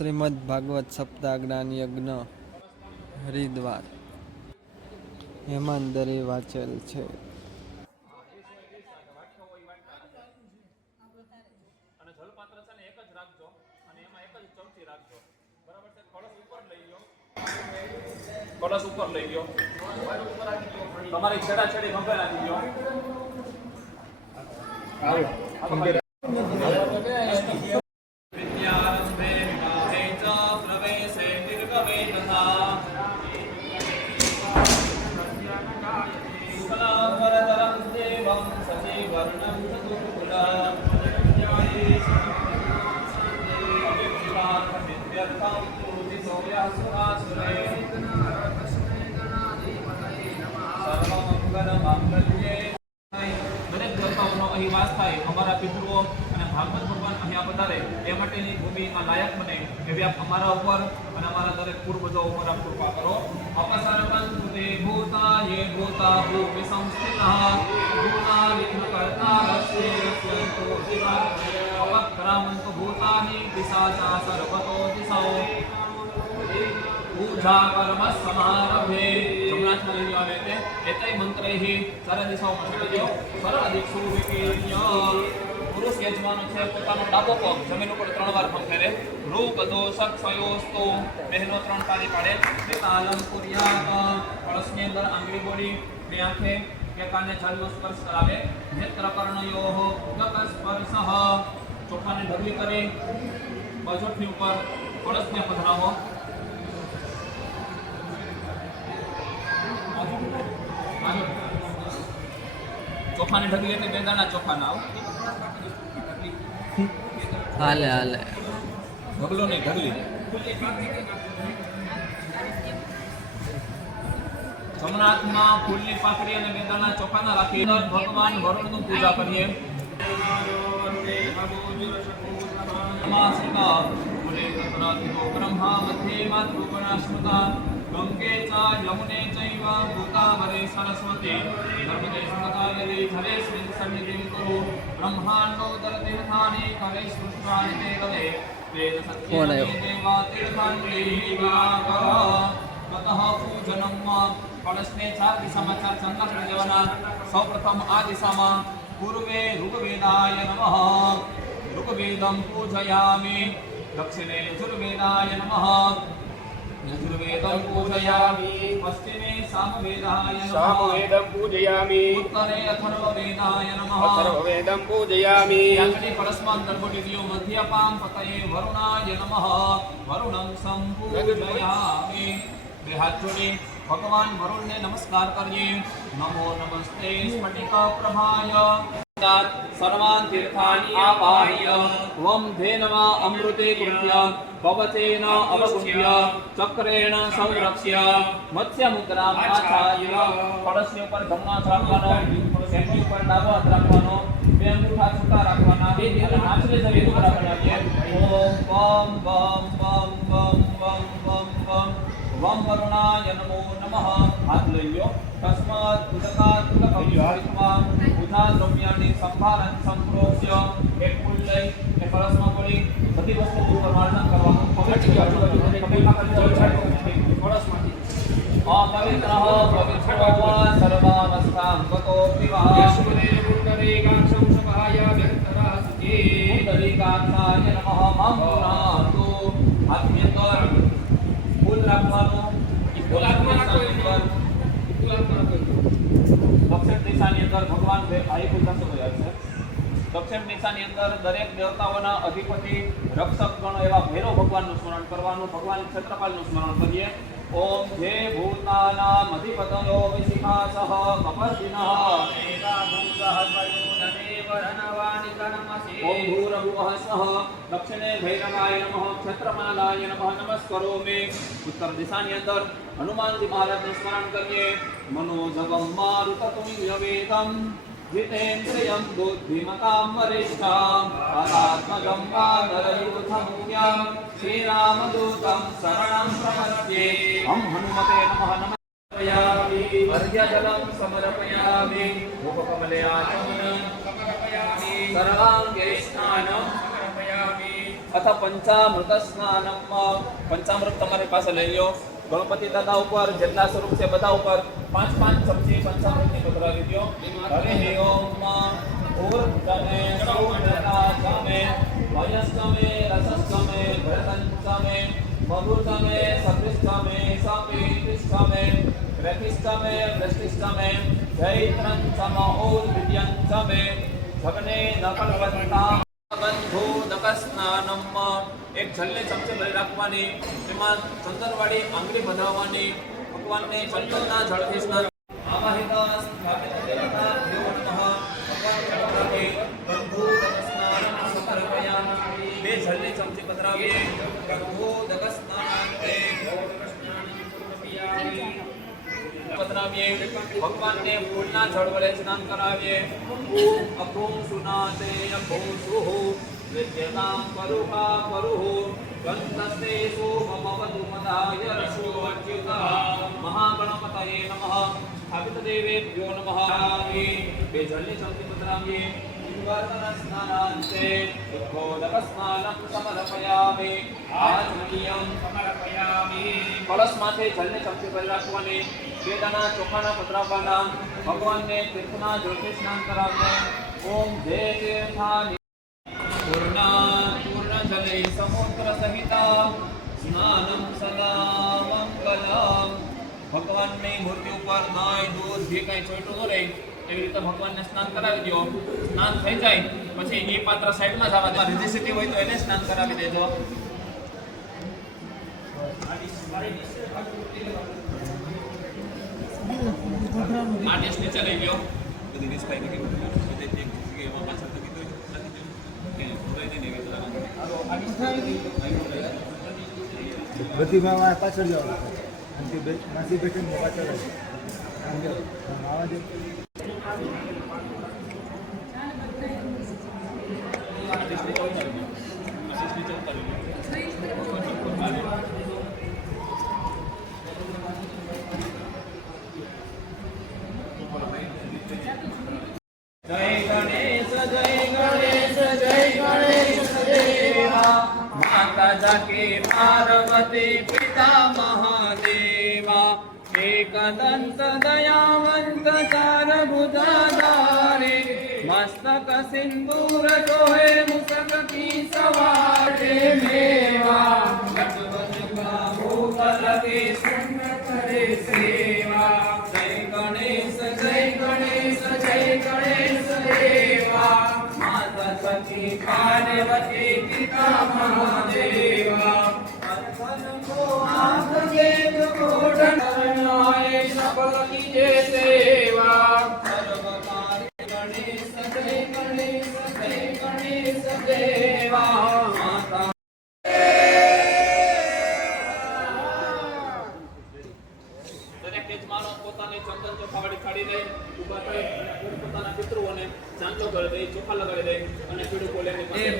શ્રીમદ ભાગવત સપ્તાહ જ્ઞાન યજ્ઞ હરિદ્વાર હેમાંદરે વાંચેલ છે. કળશ ઉપર લઈ ગયો, તમારી છેડા છેડી ખંભે નાખી ગયો. દરેક દેવતાઓનો અહીં વાસ થાય, અમારા પિતૃઓ અને ભાગવત ભગવાન અહીંયા પધારે એ માટેની ભૂમિ આ લાયક બને એવી આપ અમારા ઉપર અને અમારા દરેક પૂર્વજો ઉપર આપ કૃપા કરો. અપસર્વંતુ તે ભૂતા યે ભૂતા ભૂમિ સંસ્થિતઃ ભૂતા વિઘ્ન કર્તા રસ્યંતો જીવા અપક્રામંતુ ભૂતાનિ દિશાચા સર્વતો દિશો પૂજા કર્મ સમારભે. જમણાથમાં લઈ આવે તે એતય મંત્રૈઃ ચારે દિશાઓમાં છોડી દો. સરળ દિક્ષુ વિકીર્ય પુરુષ યજમાનો છે પોતાનો ડાબો પગ જમીન ઉપર 3 વાર ફંફેરે. રૂપ દોષક સયોસ્તો બહેનો 3 તાળી પાડે. ત્રિતાલમ કુર્યાત કળશની અંદર આંગળી બોડી બે આંખે કે કાને જલનો સ્પર્શ કરાવે. નેત્ર કર્ણયોઃ ઉદક સ્પર્શઃ ચોખાને ઢગલી કરી બાજોઠની ઉપર કળશને પધરાવો. ચોખાને ઢગલી એટલે 2 દાણા ચોખાના હાલે હાલે ઢગલો નહીં ઢગલી. જમણા હાથમાં ફૂલની પાકડી અને 2 દાણા ચોખાના રાખી ભગવાન વરુણનું પૂજા કરીએ. બ્રહ્મા મધ્યે માતૃગુણા સ્મૃતા ગંગે ચ યમુને ચૈવ ગોદાવરે સરસ્વતી નર્મદે સ્મૃતાયતે જલેસ્મિન સન્નિધિં કુરુ બ્રહ્માંડો દરતીર્થાનિ કલે સૃષ્ટાનિ તે કલે વેદ સત્યેન દેવા તીર્થાનિ તતઃ પૂજનમ. કળશને 4 દિશામાં 4 ચંદ્ર કરી દેવાના. સૌપ્રથમ આ દિશામાં પૂર્વે ઋગ્વેદાય નમઃ ઋગ્વેદમ પૂજયામિ. દક્ષિણે યજુર્વેદાય નમઃ यजुर्वेदं पूजयामि. पश्चिमे सामवेदाय नमः सामवेदं पूजयामि. उत्तरे अथर्ववेदाय नमः अथर्ववेदं पूजयामि. याचने परस्मान् दर्भोदिव्यो मध्यपां पतये वरुणाय नमः वरुणं संपूजयामि. બે હાથ જોડી ભગવાન વરુણને નમસ્કાર કરીએ. નમો નમસ્તે સ્ફટિક પ્રભાય સર્વાન તીર્થાનિ આપાય વમ ધેનવ અમૃતે કૃત્ય ભવતેન અવગુણ્ય ચક્રેણ સંરક્ષ્ય મત્સ્ય મુદ્રામ આછાય. કળશની ઉપર જમણો હાથ રાખવાનો, એની ઉપર ડાબો હાથ રાખવાનો, 2 અંગૂઠા છૂટા રાખવાના અને આંચલે જેવી મુદ્રા બનાવીએ. ઓમ બમ બમ બમ બમ બમ બમ વમ વરુણાય નમો નમઃ. હાથ લઈ લો. તસ્માત ઉદકાત ઉદકવિષ્ઠિત્વા ઉધા દ્રવ્યાની સંભારન સંપ્રોક્ષ્ય. એક ફૂલ લઈ એ કળશમાં પડી બધી વસ્તુ ઉપર માર્જન કરવાનું. કળશમાંથી અપવિત્ર પવિત્રો સર્વાવસ્થાં ગતો વિવાહ પુંડરીકાક્ષં સભાય વ્યક્તરાસુકે પુંડરીકાક્ષાય નમઃ. મમ પુરાતુ. હાથની અંદર ફૂલ રાખવાનું. ફૂલ હાથમાં રાખો. દક્ષિણ દિશાની અંદર ભગવાન ભાઈ પૂજા સમજાય છે. દક્ષિણ દિશાની અંદર દરેક દેવતાઓના અધિપતિ રક્ષક ગણો એવા ભૈરવ ભગવાનનું સ્મરણ કરવાનું. ભગવાન ક્ષેત્રપાલનું સ્મરણ કરીએ. ઓમ જે ભૂતાનામ અધિપતયો વિશિખાસઃ કપર્દિનઃ ઓમ ભૂરભુવઃ સઃ દક્ષિણે ભૈરવાય નમઃ ક્ષેત્રપાલાય નમઃ નમસ્કરોમિ. ઉત્તર દિશાની અંદર હનુમાનજી મહારાજનું સ્મરણ કરીએ. મનોજવમ મારુતતુલ્ય વેદમ जितेन्द्रियं बुद्धिमतां वरिष्ठां आत्मजं वानरयूथमुख्यं श्रीरामदूतं शरणं प्रपद्ये. हम हनुमते नमः. समर्पयामि अर्घ्यजलं समर्पयामि उपकमले आचमनं समर्पयामि सर्वाङ्गे स्नानं समर्पयामि અથ પંચામૃત સ્નાનમ પંચામૃત તમારી પાસે લઈ લો ગણપતિ દાદા ઉપર જેટલા સ્વરૂપ છે બધા ઉપર 5 ચમચી પંચામૃતની પધરાવી દો હરિ ઓમ ઊર્ધમે સૌનરાજમે વયસ્કમે રસસ્કમે ભરતંચમે મધુતમે સકૃષ્ટમે સાપેતિષ્ઠમે ગ્રહિષ્ઠમે વૃષ્ટિષ્ઠમે જૈત્રંચમ ઔર્વિદ્યંચમે ભગને નકલવંતા બંધુ દકસ્નાનમ એક જલને ચમચે ભરી રાખવાની તેમાં ચંદનવાળી આંગળી બંધાવવાની ભગવાનને ચંદનના જળથી સ્નાન આવાહિતા સ્થાપિત દેવતા દેવો નમઃ ભગવાન ચંદ્રકે બંધુ દકસ્નાનમ સમર્પયામિ બે જલને ચમચે પધરાવીએ બંધુ દકસ્નાનમ પધરાવીએ ભગવાનને ફૂલના જળ વડે સ્નાન કરાવીએ અભૂ સુનાતે અભૂ સુહુ વિદ્યતાં પરુહા પરુહુ ગંધસ્તે સોમમવતુ મદાય રસો અચ્યુતઃ મહાગણપતયે નમઃ સ્થાપિત દેવેભ્યો નમઃ બે જળની ચમચી પધરાવીએ નિવાર્તન સ્નાનાંતે ઉદ્બોધક સ્નાનમ સમર્પયામિ આચમનીયમ સમર્પયામિ કળશ માથે જળની ચમચી ભરી રાખવાની બે દાણા ચોખાના પધરાવવાના ભગવાનને તીર્થના જળથી સ્નાન કરાવવું ઓમ જય તીર્થાનિ પૂર્ણ જલે સમુદ્ર સહિતા સ્નાનમ સદા મંગલમ ભગવાનની મૂર્તિ ઉપર નાય દૂધ ઘી કઈ ચોઈટું ન રહે એવી રીતે ભગવાનને સ્નાન કરાવી દો સ્નાન થઈ જાય પછી એ પાત્ર સાઈડમાં જવા દે રિધિસિટી હોય તો એને સ્નાન કરાવી દેજો આ ડિશ નીચે લઈ ગયો બધી ડિશ પાઈ ગઈ બધી એક એમાં પાછળ તો કીધું નથી કે પૂરાઈ નહીં એવી તરહ બધી માં પાછળ જવાનું નાસી બેઠી પાછળ આવા દે माता जाके पार्वती पिता महादेवा एकदंत दयावंत चार भुजाधारे मस्तक सिंदूर जोहे मुसक की सवारे मेवा गजवन का भूतल के सुन करे सेवा जय गणेश देवा माता सती पार्वती पिता महादेवा अर्पण को आंख देख कोट करनाए सबल कीजे सेवा सर्वकारी गणेश देवा माता દરેક યજમાનો પોતાની ચંદન ચોખાવાળી થાળી લઈ ઊભા થઈ પોતાના પિતૃઓને ચાંદલો કરી દે ચોખા લગાડી દે અને પીળું કોલેની પાસે